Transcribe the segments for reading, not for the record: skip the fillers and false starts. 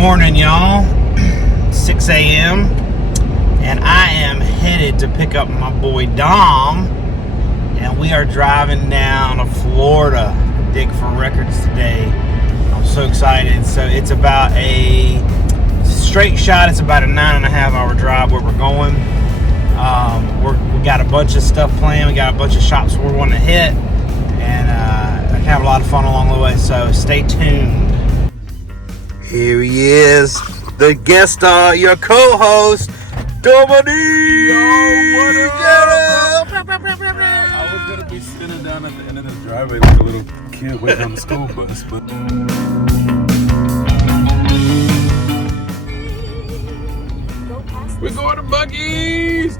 morning, y'all. 6 a.m. and I am headed to pick up my boy Dom, and we are driving down to Florida to dig for records today. I'm so excited. So it's about a straight shot. It's about a 9.5-hour drive where we're going. We got a bunch of stuff planned. We got a bunch of shops we're wanting to hit, and I can have a lot of fun along the way. So stay tuned. Here he is, the guest star, your co-host, Dominique. Yo, what up? I was gonna be sitting down at the end of the driveway like a little kid waiting on the school bus, but we're going to Buggies.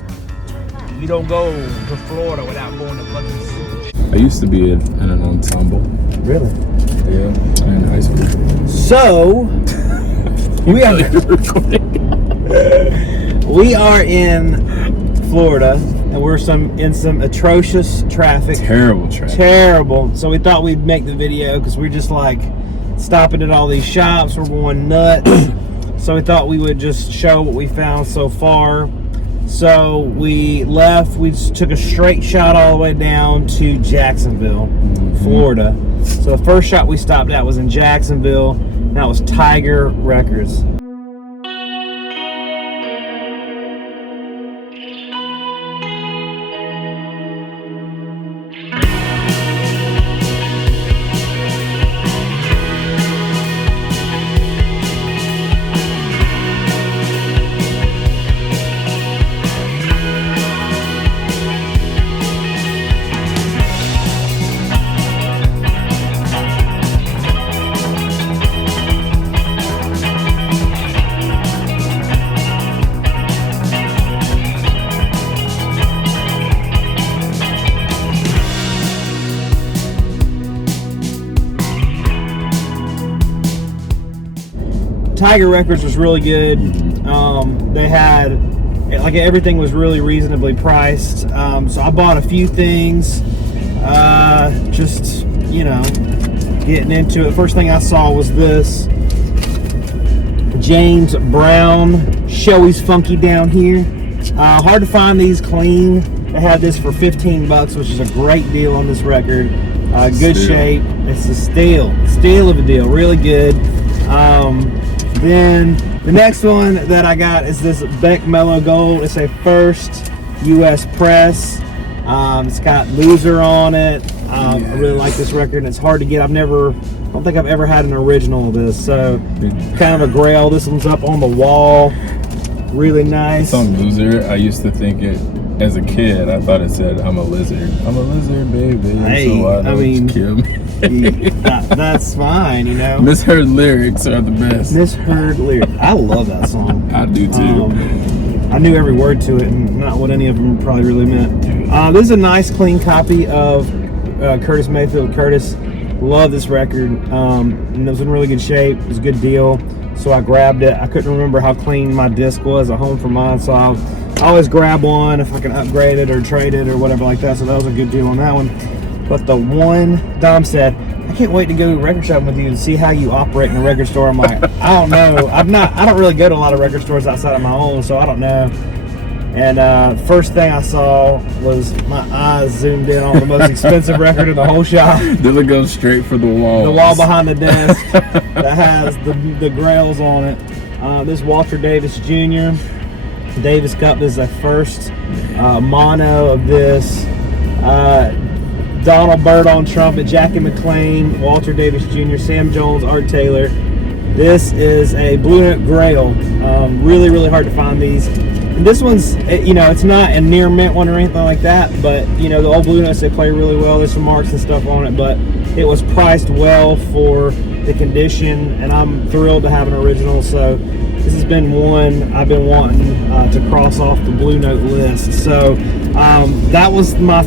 You don't go to Florida without going to Buggies. I used to be in an ensemble. Really? Yeah, in high school. So we are in Florida, and we're in some atrocious traffic. Terrible traffic. Terrible. So we thought we'd make the video because we're just like stopping at all these shops. We're going nuts. So we thought we would just show what we found so far. So we left. We just took a straight shot all the way down to Jacksonville, Florida. So the first shop we stopped at was in Jacksonville. That was Tiger Records. Tiger Records was really good. They had, like, everything was really reasonably priced. So I bought a few things, just, you know, getting into it. First thing I saw was this James Brown, Showy's Funky Down Here. Hard to find these clean. They had this for $15, which is a great deal on this record. Good shape. It's a steal of a deal. Really good. Then the next one that I got is this Beck Mellow Gold. It's a first U.S. press. It's got Loser on it. I really like this record, and it's hard to get. I don't think I've ever had an original of this. So kind of a grail. This one's up on the wall. Really nice. It's on Loser. I used to think it as a kid. I thought it said, "I'm a lizard. I'm a lizard, baby." Hey, so I mean, kill me. That's fine, you know. Misheard lyrics are the best. Misheard lyrics. I love that song. I do too. I knew every word to it, and not what any of them probably really meant. This is a nice, clean copy of Curtis Mayfield. Curtis, love this record. And it was in really good shape. It was a good deal, so I grabbed it. I couldn't remember how clean my disc was at home for mine, so I always grab one if I can upgrade it or trade it or whatever like that. So that was a good deal on that one. But the one, Dom said, I can't wait to go record shopping with you and see how you operate in a record store. I'm like, I don't know. I don't really go to a lot of record stores outside of my own, so I don't know. And first thing I saw was my eyes zoomed in on the most expensive record in the whole shop. Dylan goes straight for the wall. The wall behind the desk that has the grails on it. This Walter Davis Jr. Davis Cup. This is the first mono of this. Donald Byrd on trumpet, Jackie McLean, Walter Davis Jr., Sam Jones, Art Taylor. This is a Blue Note Grail. Really, really hard to find these. And this one's, you know, it's not a near mint one or anything like that, but, you know, the old Blue Notes, they play really well. There's some marks and stuff on it, but it was priced well for the condition, and I'm thrilled to have an original. So this has been one I've been wanting to cross off the Blue Note list. So that was my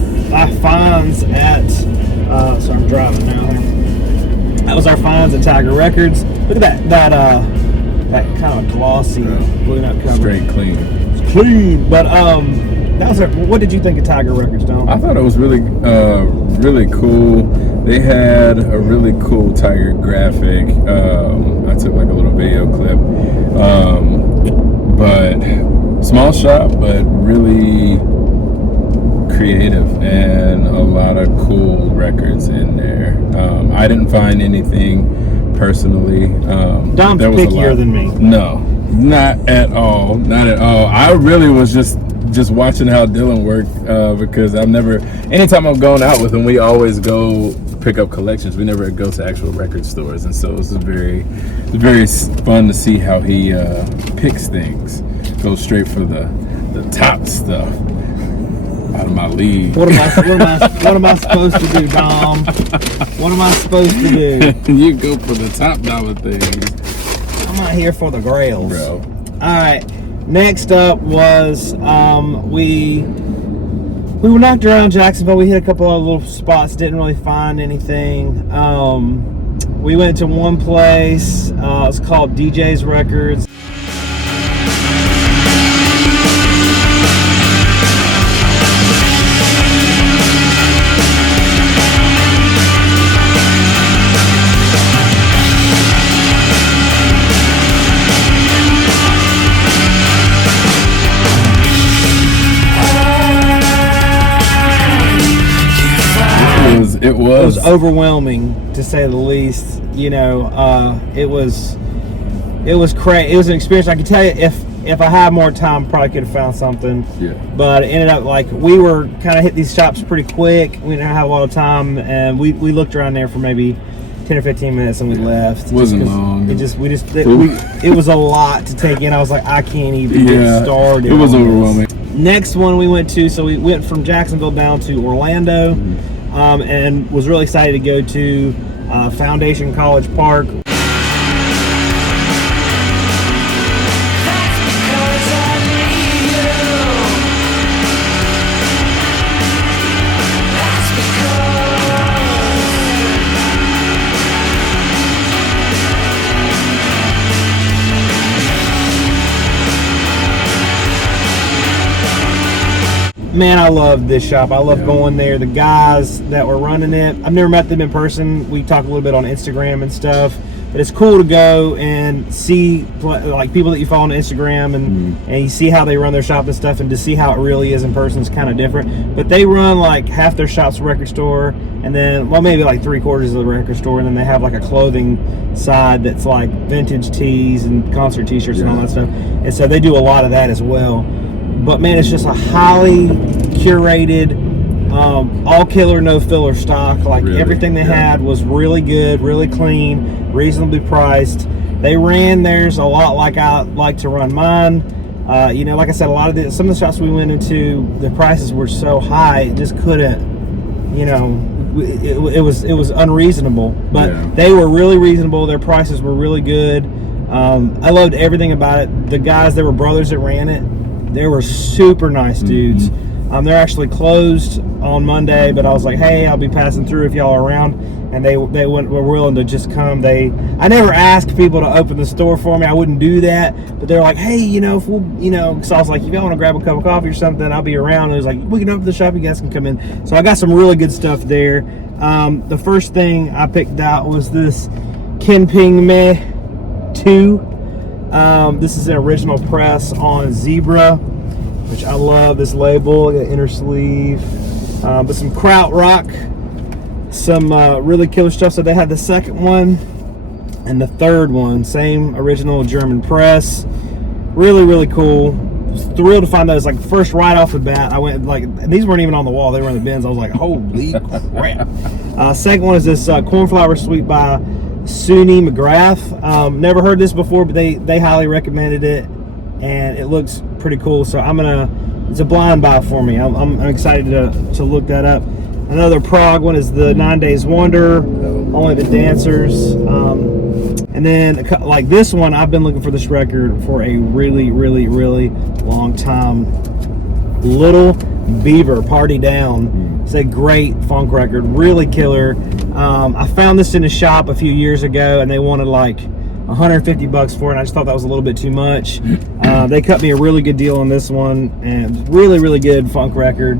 finds at, so I'm driving now. That was our finds at Tiger Records. Look at that kind of glossy Blue Note cover. Straight clean. It's clean, but that was what did you think of Tiger Records, Tom? I thought it was really cool. They had a really cool Tiger graphic. I took like a little video clip. small shop, but really creative and a lot of cool records in there. I didn't find anything personally. Dom's there was pickier than me. No, not at all. Not at all. I really was just watching how Dylan worked because anytime I'm going out with him, we always go pick up collections. We never go to actual record stores, and so it was very fun to see how he picks things. Goes straight for the top stuff. Out of my league. What am I supposed to do, Dom? What am I supposed to do? You go for the top dollar things. I'm not here for the grails. Bro. Alright. Next up was we were knocked around Jacksonville. We hit a couple of little spots, didn't really find anything. We went to one place, it's called DJ's Records. It was overwhelming, to say the least. You know, it was crazy. It was an experience. I can tell you, if I had more time, probably could have found something. Yeah. But it ended up like we were kind of hit these shops pretty quick. We didn't have a lot of time, and we looked around there for maybe 10 or 15 minutes, and we left. It wasn't long. It was a lot to take in. I was like, I can't even get started. It was overwhelming. Next one we went to, so we went from Jacksonville down to Orlando. And was really excited to go to Foundation College Park. Man, I love this shop. I love going there. The guys that were running it, I've never met them in person. We talk a little bit on Instagram and stuff, but it's cool to go and see like people that you follow on Instagram and you see how they run their shop and stuff, and to see how it really is in person is kind of different. But they run like half their shop's a record store, and then maybe like 3/4 of the record store, and then they have like a clothing side that's like vintage tees and concert t-shirts and all that stuff. And so they do a lot of that as well. But man, it's just a highly curated, all killer, no filler stock. Like really? Everything they had was really good, really clean, reasonably priced. They ran theirs a lot like I like to run mine. You know, like I said, some of the shops we went into, the prices were so high, it just couldn't, you know, it was unreasonable. But they were really reasonable. Their prices were really good. I loved everything about it. The guys, they were brothers that ran it. They were super nice dudes. They're actually closed on Monday, but I was like, hey, I'll be passing through if y'all are around. And they were willing to just come. I never asked people to open the store for me. I wouldn't do that. But they're like, hey, you know, if we'll, you know, so I was like, if y'all want to grab a cup of coffee or something, I'll be around. And it was like, we can open the shop, you guys can come in. So I got some really good stuff there. The first thing I picked out was this Kenping Meh 2. This is an original press on Zebra, which I love this label. Got inner sleeve, but some krautrock, some really killer stuff. So they had the second one and the third one, same original German press. Really, really cool. Was thrilled to find those. Like first, right off the bat, I went like, and these weren't even on the wall; they were in the bins. I was like, holy crap! Second one is this Cornflower Sweet by Suni McGrath. Never heard this before, but they highly recommended it, and it looks pretty cool. So it's a blind buy for me. I'm excited to look that up. Another prog one is the 9 Days Wonder, Only the Dancers. And then like this one, I've been looking for this record for a really, really, really long time. Little Beaver, Party Down. It's a great funk record, really killer. I found this in a shop a few years ago, and they wanted like $150 for it, and I just thought that was a little bit too much. They cut me a really good deal on this one, and really, really good funk record.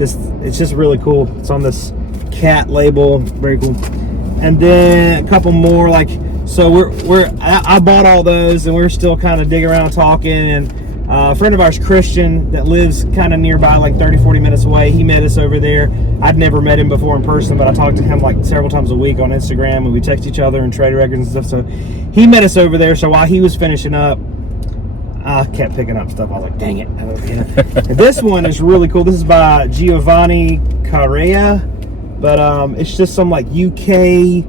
It's just really cool. It's on this Cat label, very cool. And then a couple more, like, so I bought all those, and we're still kind of digging around talking, and A friend of ours, Christian, that lives kind of nearby, like 30-40 minutes away, he met us over there. I'd never met him before in person, but I talked to him like several times a week on Instagram, and we text each other and trade records and stuff. So he met us over there. So while he was finishing up, I kept picking up stuff. I was like, dang it. And this one is really cool. This is by Giovanni Carrea, but it's just some like UK,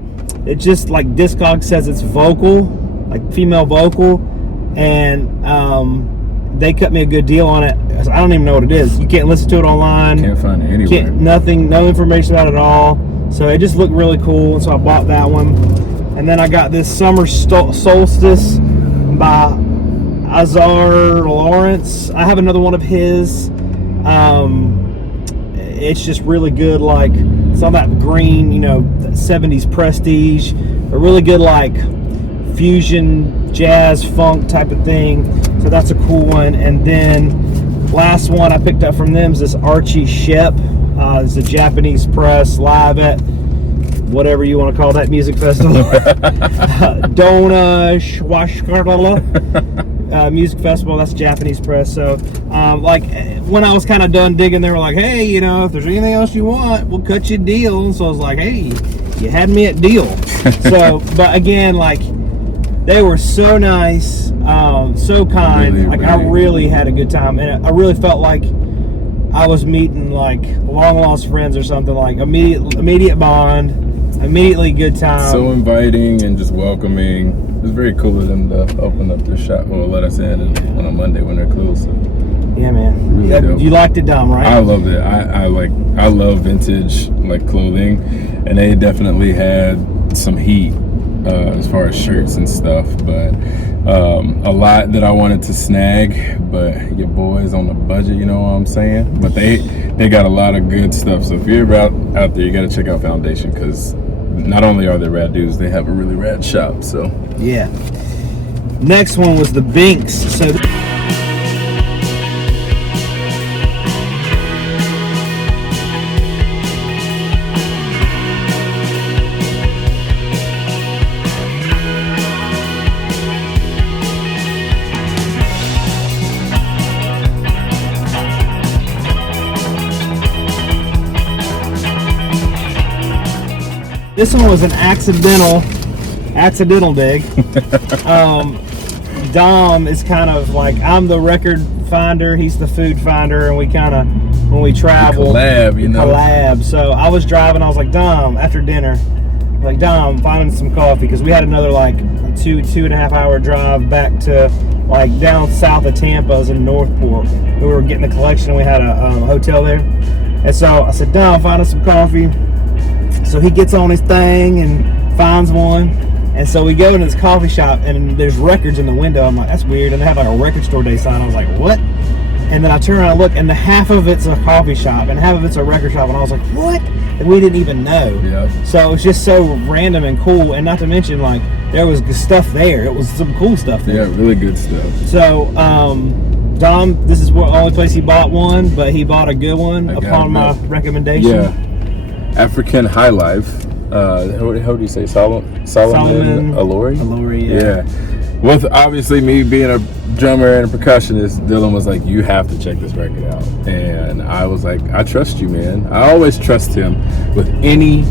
it just like Discogs says it's vocal, like female vocal, and they cut me a good deal on it. I don't even know what it is. You can't listen to it online. Can't find it anywhere. Nothing, no information about it at all. So it just looked really cool, so I bought that one. And then I got this Summer Solstice by Azar Lawrence. I have another one of his. It's just really good, like it's all that green, you know, 70s prestige, a really good like fusion jazz funk type of thing. So that's a cool one. And then last one I picked up from them is this Archie Shep. It's a Japanese press, live at whatever you want to call that music festival. Dona Schwashkarla music festival. That's Japanese press. So like when I was kind of done digging, they were like, hey, you know, if there's anything else you want, we'll cut you a deal. So I was like, hey, you had me at deal. So but again, like they were so nice, so kind. Really, like I really had a good time, and I really felt like I was meeting like long lost friends or something. Like immediate bond, immediately good time. So inviting and just welcoming. It was very cool of them to open up their shop, well, let us in on a Monday when they're closed. So. Yeah, man. Really dope. You liked it, Dom, right? I loved it. I love vintage like clothing, and they definitely had some heat as far as shirts and stuff, but a lot that I wanted to snag, but your boys on the budget, you know what I'm saying? But they got a lot of good stuff. So if you're ever out there, you got to check out Foundation, because not only are they rad dudes, they have a really rad shop. So yeah. Next one was the Binks. So this one was an accidental dig. Dom is kind of like, I'm the record finder, he's the food finder, and we kind of, when we travel, collab. So I was driving, I was like, Dom, after dinner, like, Dom, finding some coffee, because we had another like 2.5 hour drive back to like down south of Tampa, was in Northport. We were getting a collection, and we had a hotel there. And so I said, Dom, find us some coffee. So he gets on his thing and finds one, and so we go into this coffee shop, and there's records in the window. I'm like, that's weird. And they have like a record store day sign. I was like, what? And then I turn around and look, and the half of it's a coffee shop and half of it's a record shop, and I was like, what? And we didn't even know. Yeah. So it was just so random and cool, and not to mention like there was stuff there. It was some cool stuff there. Yeah, really good stuff. So Dom, this is the only place he bought one, but he bought a good one upon my recommendation. Yeah. African High Life. How do you say? Solomon Alori? Alori, yeah. With obviously me being a drummer and a percussionist, Dylan was like, you have to check this record out. And I was like, I trust you, man. I always trust him with any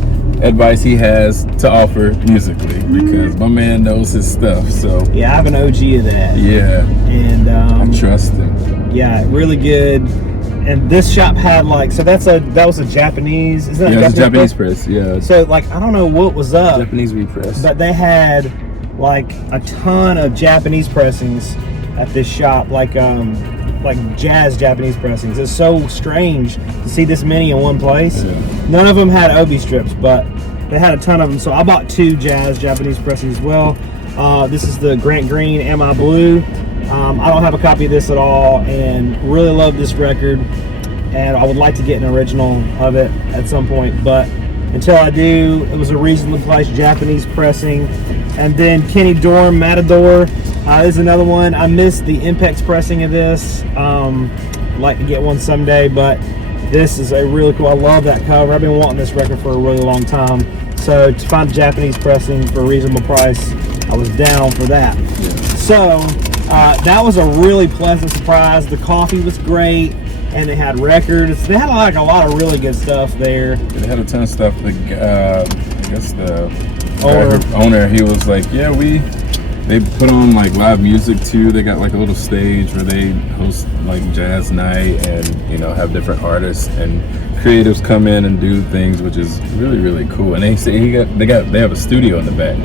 advice he has to offer musically, because my man knows his stuff. So yeah, I have an OG of that. Yeah. And I trust him. Yeah, really good. And this shop had like, so that was a Japanese, is that a Japanese press? Yeah. So like, I don't know what was up. Japanese repress. But they had like a ton of Japanese pressings at this shop, like jazz Japanese pressings. It's so strange to see this many in one place. Yeah. None of them had obi strips, but they had a ton of them. So I bought 2 jazz Japanese pressings as well. This is the Grant Green Am I Blue. I don't have a copy of this at all, and really love this record, and I would like to get an original of it at some point, but until I do, it was a reasonably priced Japanese pressing. And then Kenny Dorham Matador is another one. I missed the Impex pressing of this. I'd like to get one someday, but this is a really cool, I love that cover. I've been wanting this record for a really long time, so to find a Japanese pressing for a reasonable price, I was down for that. Yeah. So that was a really pleasant surprise. The coffee was great, and they had records. They had like a lot of really good stuff there. They had a ton of stuff. I guess the owner, he was like, yeah, they put on like live music too. They got like a little stage where they host like jazz night and, you know, have different artists and creatives come in and do things, which is really, really cool. And they say they have a studio in the back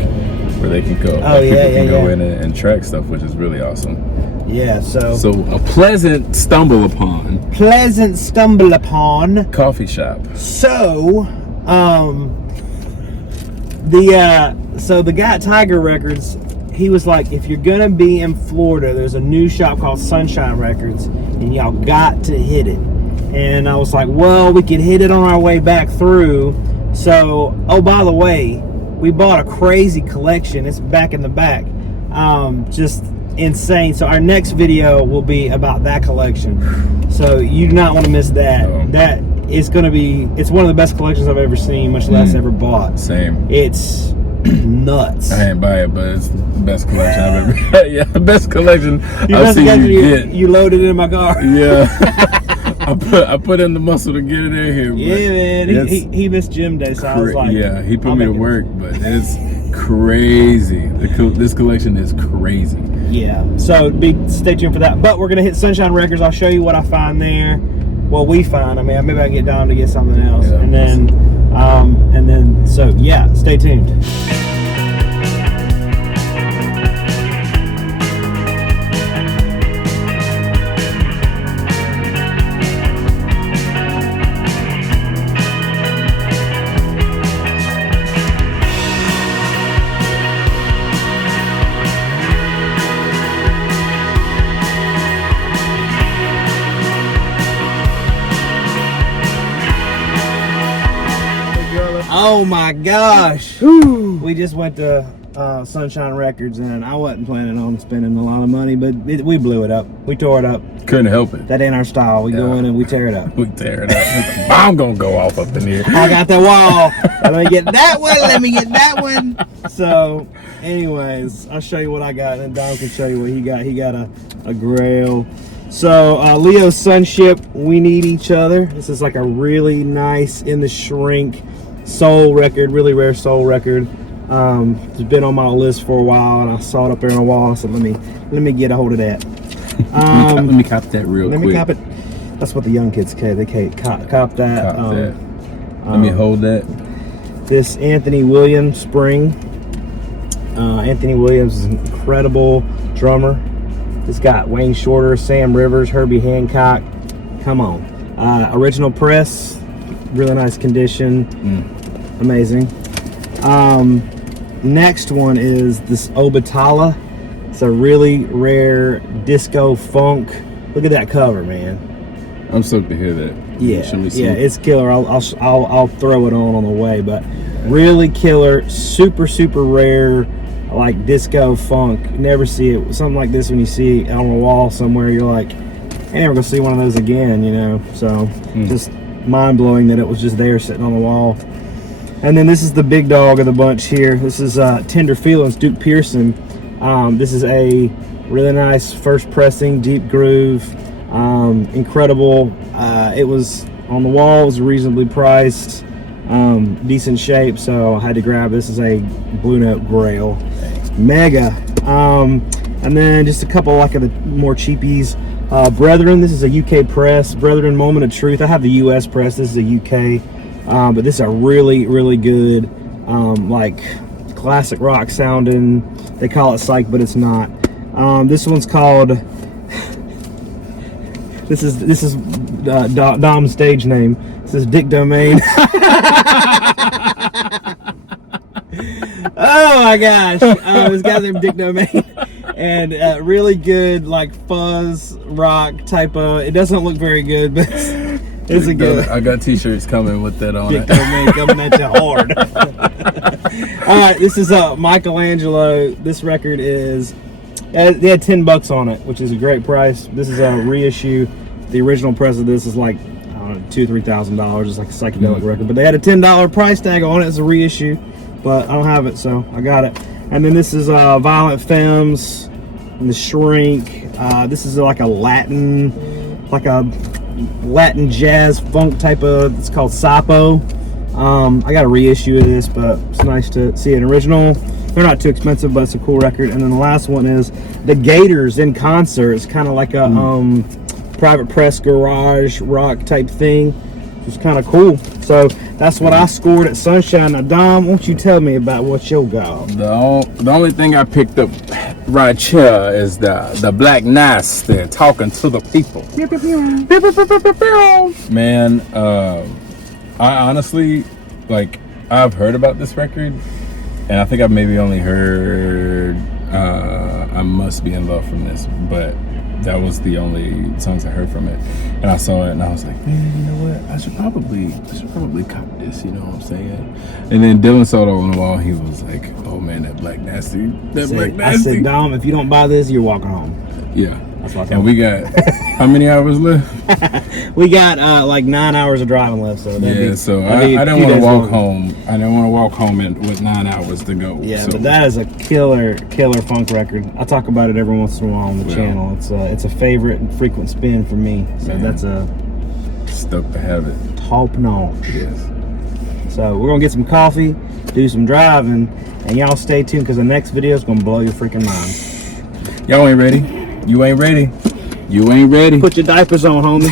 where they can go. Oh, people can go in and track stuff, which is really awesome. Yeah, so a pleasant stumble upon coffee shop. So the guy at Tiger Records, he was like, if you're gonna be in Florida, there's a new shop called Sunshine Records, and y'all got to hit it. And I was like, well, we could hit it on our way back through. So, oh, by the way, we bought a crazy collection. It's back in the back. Just insane. So our next video will be about that collection. So you do not want to miss that. No. That is going to be, it's one of the best collections I've ever seen, much less ever bought. Same. It's nuts. I ain't buy it, but it's the best collection I've ever had. Yeah, the best collection I've seen you get. You loaded it in my car. Yeah. I put in the muscle to get it in here. Yeah, man. He missed gym day, so I was like, yeah, he put me to work, but it's crazy. This collection is crazy. Yeah, so stay tuned for that. But we're gonna hit Sunshine Records. I'll show you what I find there. What we find. I mean, maybe I can get down to get something else, yeah, and then so yeah, stay tuned. Oh my gosh. Whew. We just went to Sunshine Records, and I wasn't planning on spending a lot of money, but we blew it up. We tore it up. Couldn't help it. That ain't our style. We go in and we tear it up. We tear it up. I'm gonna go off up in here. I got the wall. Let me get that one. Let me get that one. So anyways, I'll show you what I got, and Dom can show you what he got. He got a Grail. So Leo's Sunship, We Need Each Other. This is like a really nice In the Shrink soul record, really rare soul record. It's been on my list for a while, and I saw it up there on the wall. I said, let me get a hold of that. Let me cop that real quick. Let me cop it. That's what the young kids say. They can't cop that. Let me hold that. This Anthony Williams Spring. Anthony Williams is an incredible drummer. It's got Wayne Shorter, Sam Rivers, Herbie Hancock. Come on. Original press. Really nice condition. Amazing. Next one is this Obatala. It's a really rare disco funk. Look at that cover, man. I'm stoked to hear that. Yeah, Show me some. yeah, it's killer. I'll throw it on the way, but really killer, super rare, like disco funk. You never see it. Something like this when you see it on a wall somewhere, you're like, I'm never gonna see one of those again, you know. So just mind-blowing that it was just there sitting on the wall. And then this is the big dog of the bunch here. This is Tender Feelings, Duke Pearson. This is a really nice first pressing, deep groove, incredible. It was on the wall, it was reasonably priced, decent shape, so I had to grab this as a Blue Note Grail. Mega. And then just a couple like of the more cheapies. Brethren, this is a UK press. Brethren, Moment of Truth. I have the US press. This is a UK, but this is a really good, like classic rock sounding. They call it psych, but it's not. This one's called. This is Dom's stage name. This is Dick Domain. Oh my gosh! This guy's named Dick Domain. And really good, like fuzz rock type of. It doesn't look very good, but it's a good. I got T-shirts coming with that on it. Coming at you hard. All right, this is Michelangelo. This record is. They had $10 on it, which is a great price. This is a reissue. The original press of this is like $2,000-3,000. It's like a psychedelic record, but they had a $10 price tag on it as a reissue. But I don't have it, so I got it. And then this is Violent Femmes, and the Shrink. This is like a Latin jazz funk type of. It's called Sapo. I got a reissue of this, but it's nice to see an original. They're not too expensive, but it's a cool record. And then the last one is the Gators in concert. It's kind of like a private press garage rock type thing. It's kind of cool. So that's what I scored at Sunshine. Now, Dom, won't you tell me about what you got? The only thing I picked up right here is the Black Nasty, Talking to the People. Man, I honestly, like, I've heard about this record, and I think I've maybe only heard I Must Be in Love from this, but that was the only songs I heard from it. And I saw it and I was like, man, you know what? I should probably cop this, you know what I'm saying? And then Dylan saw it on the wall. He was like, oh man, that Black Nasty. I said, Dom, if you don't buy this, you're walking home. Yeah. That's what I told and we got, how many hours left? We got like 9 hours of driving left. So yeah, so I didn't want to walk home. I didn't want to walk home with 9 hours to go. Yeah, so. But that is a killer funk record. I talk about it every once in a while on the channel. It's a favorite and frequent spin for me. So that's a stoked to have it. Top notch. Yes. So we're gonna get some coffee, do some driving, and y'all stay tuned because the next video is gonna blow your freaking mind. Y'all ain't ready. You ain't ready. You ain't ready. Put your diapers on, homie.